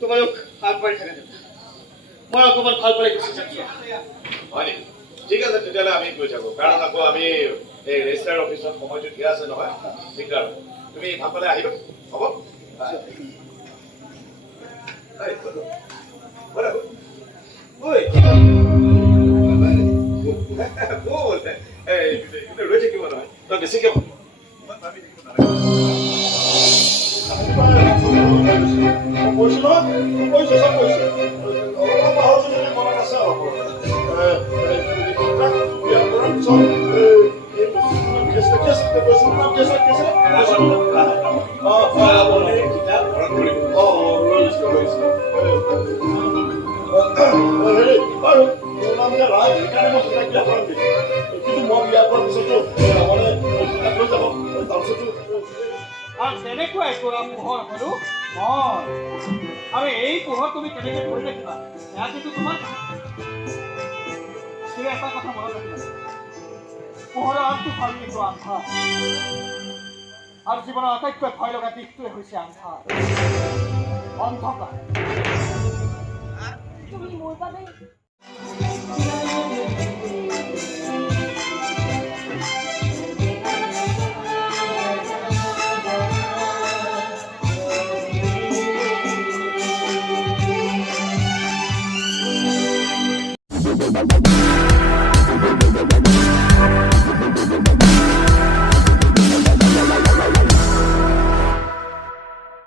তোমালোক আগবাঢ়ি থাকে মই অকণমান ভাল পালে গুচি যাম হয় নেকি? ঠিক আছে, তেতিয়াহ'লে আমি গৈ থাকোঁ, কাৰণ আকৌ আমি এই ৰেজিষ্টাৰ অফিচত সময়টো দিয়া আছে নহয়, দিগদাৰ। তুমি ভাল পালে আহিবা, হ'ব? ৰৈ থাকিব নহয়, তই বেছিকে তেনেকুৱাই কৰা পোহৰ হলো আৰু এই পোহৰ তুমি কেনেকে কৰি ৰাখিবা সেয়া কিন্তু তোমাৰ এটা কথা মনত ৰাখিবা পোহৰৰ অৰ্থটো হ'ল কিন্তু আন্ধাৰ আৰু জীৱনৰ আটাইতকৈ ভয় লগা দিশটোৱে হৈছে আন্ধাৰ অন্ধকাৰ তুমি মোৰ বাবে